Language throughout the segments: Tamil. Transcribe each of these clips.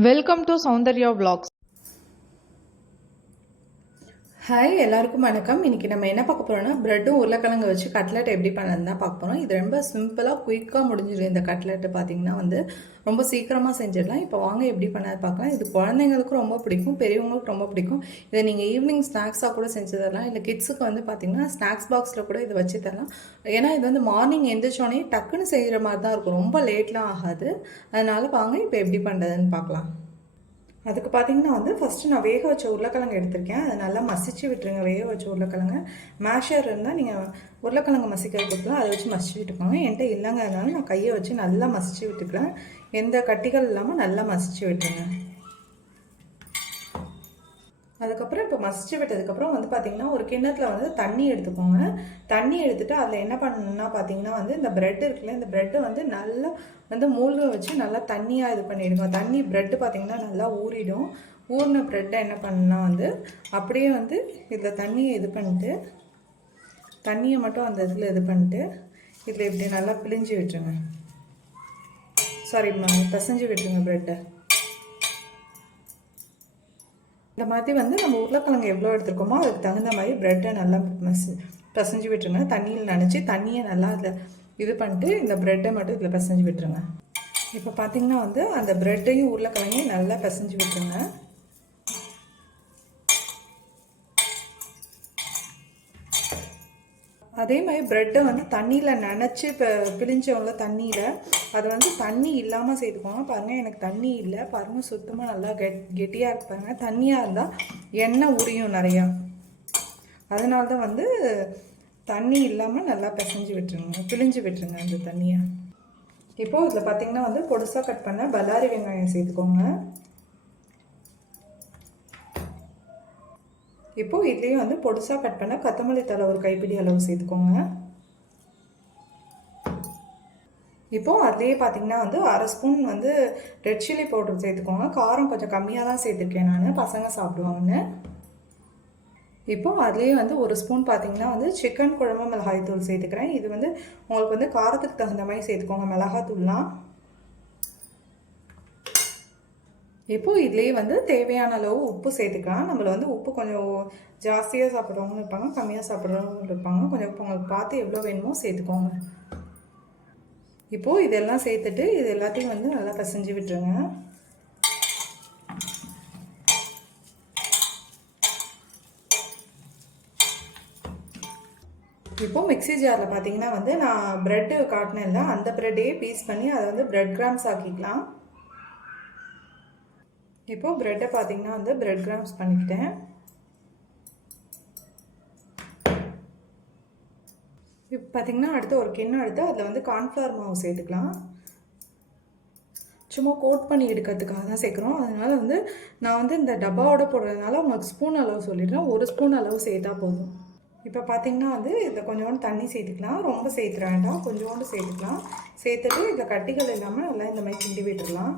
Welcome to Soundarya vlogs. Hi எல்லாருக்கும் வணக்கம். இன்றைக்கி நம்ம என்ன பார்க்க போகிறோம்னா ப்ரெட்டும் உருளைக்கிழங்கு வச்சு கட்லெட் எப்படி பண்ணதுன்னு தான் பார்க்க போகிறோம். இது ரொம்ப சிம்பிளாக குயிக்காக முடிஞ்சிடும். இந்த கட்லெட்டு பார்த்திங்கன்னா ரொம்ப சீக்கிரமாக செஞ்சிடலாம். இப்போ வாங்க எப்படி பண்ணது பார்க்கலாம். இது குழந்தைங்களுக்கும் ரொம்ப பிடிக்கும், பெரியவங்களுக்கும் ரொம்ப பிடிக்கும். இதை நீங்கள் ஈவினிங் ஸ்நாக்ஸாக கூட செஞ்சு தரலாம். இல்லை கிட்ஸுக்கு பார்த்திங்கன்னா ஸ்நாக்ஸ் பாக்ஸில் கூட இதை வச்சு தரலாம். ஏன்னா இது மார்னிங் எந்திரிச்சோடனே டக்குன்னு செய்கிற மாதிரி தான் இருக்கும், ரொம்ப லேட்லாம் ஆகாது. அதனால் வாங்க இப்போ எப்படி பண்ணுறதுன்னு பார்க்கலாம். அதுக்கு பார்த்தீங்கன்னா ஃபஸ்ட்டு நான் வேக வச்ச உருளைக்கிழங்கு எடுத்திருக்கேன். அதை நல்லா மசிச்சு விட்டுருங்க. வேக வச்ச உருளைக்கிழங்கு மேஷர் இருந்தால் நீங்கள் உருளைக்கிழங்கு மசிக்கிறது கொடுக்கலாம், அதை வச்சு மசிச்சு விட்டுக்கோங்க. என்கிட்ட இல்லைங்க, அதனால நான் கையை வச்சு நல்லா மசிச்சு விட்டுக்கிறேன். எந்த கட்டிகள் இல்லாமல் நல்லா மசிச்சு விட்டுருங்க. அதுக்கப்புறம் இப்போ மசிச்சு விட்டதுக்கப்புறம் பார்த்திங்கன்னா ஒரு கிண்ணத்தில் தண்ணி எடுத்துக்கோங்க. தண்ணி எடுத்துகிட்டு அதில் என்ன பண்ணணும்னா பார்த்திங்கன்னா இந்த ப்ரெட் இருக்குல்ல, இந்த ப்ரெட்டை நல்லா மூழ்க வச்சு நல்லா தண்ணியாக இது பண்ணிவிடுங்க. தண்ணி ப்ரெட்டு பார்த்திங்கன்னா நல்லா ஊறிடும். ஊறின ப்ரெட்டை என்ன பண்ணுன்னா அப்படியே இதில் தண்ணியை இது பண்ணிட்டு, தண்ணியை மட்டும் அந்த இதில் இது பண்ணிட்டு இதில் இப்படி நல்லா பிழிஞ்சு விட்டுருங்க. பிசைஞ்சு விட்டுருங்க ப்ரெட்டை. இந்த மாதிரி நம்ம உருளைக்கிழங்கு எவ்வளோ எடுத்துருக்கோமோ அதுக்கு தகுந்த மாதிரி ப்ரெட்டை நல்லா பிசைஞ்சு விட்டுருங்க. தண்ணியில் நனைச்சி தண்ணியை நல்லா அதில் இது பண்ணிட்டு இந்த ப்ரெட்டை மட்டும் இதில் பிசைஞ்சு விட்டுருங்க. இப்போ பார்த்திங்கன்னா அந்த ப்ரெட்டையும் உருளைக்கிழங்கையும் நல்லா பிசைஞ்சு விட்டுருங்க. அதே மாதிரி ப்ரெட்டை தண்ணியில் நனைச்சி இப்போ பிழிஞ்சவங்கள தண்ணியில் அதை தண்ணி இல்லாமல் சேர்த்துக்கோங்க. பாருங்கள், எனக்கு தண்ணி இல்லை, பாருங்கள் சுத்தமாக நல்லா கெட்டியாக இருப்பாங்க. தண்ணியாக இருந்தால் எண்ணெய் உரியும் நிறையா. அதனால தான் தண்ணி இல்லாமல் நல்லா பிசைஞ்சு விட்டுருங்க, பிழிஞ்சு விட்டுருங்க அந்த தண்ணியை. இப்போது இதில் பார்த்திங்கன்னா பொடுசாக கட் பண்ண பல்லாரி வெங்காயம் சேர்த்துக்கோங்க. இப்போது இதுலேயும் பொடுசாக கட் பண்ண கொத்தமல்லி தழை ஒரு கைப்பிடி அளவு சேர்த்துக்கோங்க. இப்போது அதுலேயே பார்த்திங்கன்னா அரை ஸ்பூன் ரெட் சில்லி பவுடர் சேர்த்துக்கோங்க. காரம் கொஞ்சம் கம்மியாக தான் சேர்த்துருக்கேன் நான், பசங்க சாப்பிடுவாங்கன்னு. இப்போது அதுலேயே ஒரு ஸ்பூன் பார்த்திங்கன்னா சிக்கன் குழம்பு மிளகாய்த்தூள் சேர்த்துக்கிறேன். இது உங்களுக்கு காரத்துக்கு தகுந்த மாதிரி சேர்த்துக்கோங்க மிளகாத்தூள்லாம். இப்போது இதுலேயே தேவையான அளவு உப்பு சேர்த்துக்கலாம். நம்மளை உப்பு கொஞ்சம் ஜாஸ்தியாக சாப்பிட்றவங்க இருப்பாங்க, கம்மியாக சாப்பிட்றவங்க இருப்பாங்க. கொஞ்சம் உங்களுக்கு பார்த்து எவ்வளோ வேணுமோ சேர்த்துக்கோங்க. இப்போது இதெல்லாம் சேர்த்துட்டு இது எல்லாத்தையும் நல்லா பிசைஞ்சு விட்டுருங்க. இப்போது மிக்ஸி ஜாரில் பார்த்திங்கன்னா நான் ப்ரெட்டு காட்டினேன்ல, அந்த ப்ரெட்டையே பீஸ் பண்ணி அதை ப்ரெட் கிராம்ஸ் ஆக்கிக்கலாம். இப்போது ப்ரெட்டை பார்த்திங்கன்னா ப்ரெட் கிராம்ஸ் பண்ணிக்கிட்டேன். இப்போ பார்த்திங்கன்னா அடுத்து ஒரு கிண்ணம் எடுத்து அதில் கார்ன்ஃப்ளவர் மாவு சேர்த்துக்கலாம். சும்மா கோட் பண்ணி எடுக்கிறதுக்காக தான் சேர்க்குறோம். அதனால் நான் இந்த டப்பாவோட போடுறதுனால உங்களுக்கு ஸ்பூன் அளவு சொல்லிடுறேன். ஒரு ஸ்பூன் அளவு சேர்த்தா போதும். இப்போ பார்த்திங்கன்னா இதில் கொஞ்சோண்டு தண்ணி சேர்த்துக்கலாம். ரொம்ப சேர்த்துற வேண்டாம், கொஞ்சோண்டு சேர்த்துக்கலாம். சேர்த்துட்டு இதில் கட்டிகள் இல்லாமல் நல்லா இந்த மாதிரி கிண்டி விட்டுடலாம்.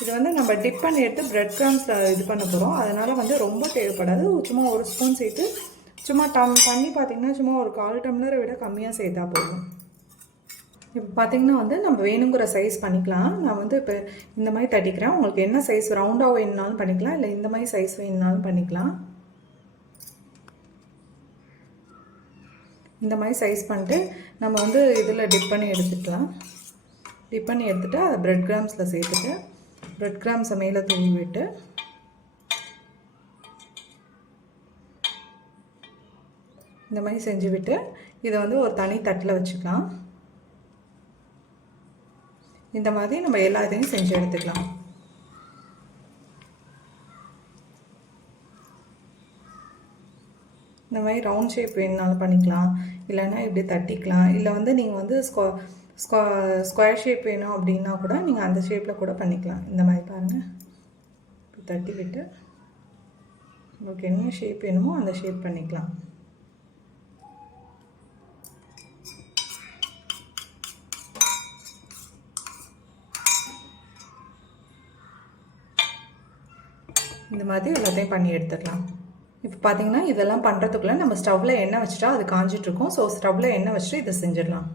இது நம்ம டிப் பண்ணி எடுத்து ப்ரெட் கிராம்ஸில் இது பண்ண போகிறோம். அதனால் ரொம்ப தேவைப்படாது. சும்மா ஒரு ஸ்பூன் சேர்த்து சும்மா தண்ணி பார்த்திங்கன்னா சும்மா ஒரு 1/4 டம்ளரை விட கம்மியாக சேர்த்தா போதும். இப்போ பார்த்திங்கன்னா நம்ம வேணுங்கிற சைஸ் பண்ணிக்கலாம். நான் இப்போ இந்த மாதிரி தட்டிக்கிறேன். உங்களுக்கு என்ன சைஸ் ரவுண்டாக வேணுனாலும் பண்ணிக்கலாம், இல்லை இந்த மாதிரி சைஸ் வேணுனாலும் பண்ணிக்கலாம். இந்த மாதிரி சைஸ் பண்ணிட்டு நம்ம இதில் டிப் பண்ணி எடுத்துக்கலாம். டிப் பண்ணி எடுத்துகிட்டு அதை ப்ரெட் கிராம்ஸில் சேர்த்துட்டு ப்ரெட் கிராம்ஸை மேலே தூவி விட்டு இந்த மாதிரி செஞ்சு விட்டு இதை ஒரு தனி தட்டில் வச்சுக்கலாம். இந்த மாதிரி நம்ம எல்லா இதையும் செஞ்சு எடுத்துக்கலாம். இந்த மாதிரி ரவுண்ட் ஷேப் வேணுனாலும் பண்ணிக்கலாம், இல்லைன்னா இப்படி தட்டிக்கலாம். இல்லை நீங்கள் ஸ்கொயர் ஷேப் வேணும் அப்படின்னா கூட நீங்கள் அந்த ஷேப்பில் கூட பண்ணிக்கலாம். இந்த மாதிரி பாருங்கள், இப்படி தட்டி விட்டு உங்களுக்கு என்ன ஷேப் வேணுமோ அந்த ஷேப் பண்ணிக்கலாம். இந்த மாதிரி எல்லாத்தையும் பண்ணி எடுத்துக்கலாம். இப்போ பார்த்தீங்கன்னா இதெல்லாம் பண்ணுறதுக்குள்ளே நம்ம ஸ்டவ்வில் எண்ணெய் வச்சுட்டா அது காஞ்சிட்ருக்கோம். ஸோ ஸ்டவ்வில் எண்ணெய் வச்சுட்டு இதை செஞ்சிடலாம்.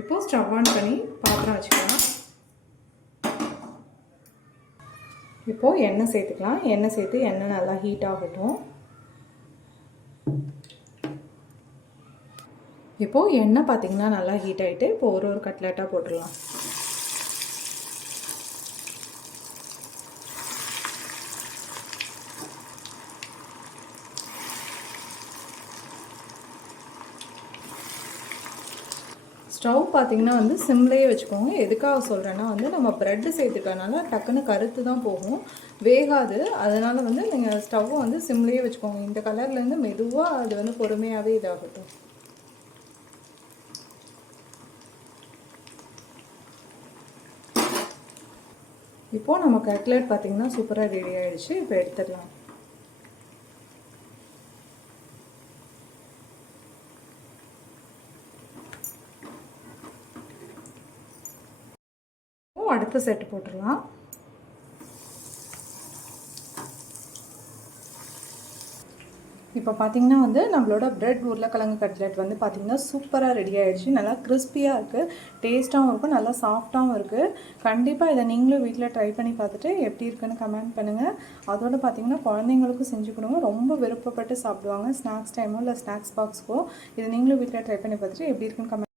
இப்போது ஸ்டவ் ஆன் பண்ணி பாத்திரம் வச்சுக்கலாம். இப்போது எண்ணெய் சேர்த்துக்கலாம். எண்ணெய் சேர்த்து எண்ணெய் நல்லா ஹீட் ஆகட்டும். இப்போது எண்ணெய் பார்த்திங்கன்னா நல்லா ஹீட் ஆகிட்டு இப்போ ஒரு கட்லெட்டாக போட்டுடலாம். ஸ்டவ் பார்த்திங்கன்னா வந்து சிம்லேயே வச்சுக்கோங்க. எதுக்காக சொல்கிறேன்னா வந்து நம்ம ப்ரெட்டு சேர்த்துட்டனால டக்குன்னு கருத்து தான் போகும், வேகாது. அதனால் வந்து நீங்கள் ஸ்டவ்வை வந்து சிம்லேயே வச்சுக்கோங்க. இந்த கலர்லேருந்து மெதுவாக அது வந்து பொறுமையாகவே இதாகட்டும். இப்போது நம்ம கட்லெட் பார்த்திங்கன்னா சூப்பராக ரெடி ஆகிடுச்சு. இப்போ எடுத்துடலாம். அடுத்த செட்டு போட்டுடலாம். இப்போ பார்த்திங்கன்னா வந்து நம்மளோட பிரெட் உருளைக்கிழங்கு கட்லெட் வந்து பார்த்திங்கன்னா சூப்பராக ரெடி ஆகிடுச்சு. நல்லா கிறிஸ்பியாக இருக்குது, டேஸ்ட்டாகவும் இருக்கும், நல்லா சாஃப்டாகவும் இருக்குது. கண்டிப்பாக இதை நீங்களும் வீட்டில் ட்ரை பண்ணி பார்த்துட்டு எப்படி இருக்குன்னு கமெண்ட் பண்ணுங்கள். அதோடு பார்த்திங்கன்னா குழந்தைங்களுக்கும் செஞ்சு கொடுங்க, ரொம்ப விருப்பப்பட்டு சாப்பிடுவாங்க. ஸ்நாக்ஸ் டைமோ இல்லை ஸ்நாக்ஸ் பாக்ஸ்க்கோ இதை நீங்களும் வீட்டில் ட்ரை பண்ணி பார்த்துட்டு எப்படி இருக்குன்னு கமெண்ட்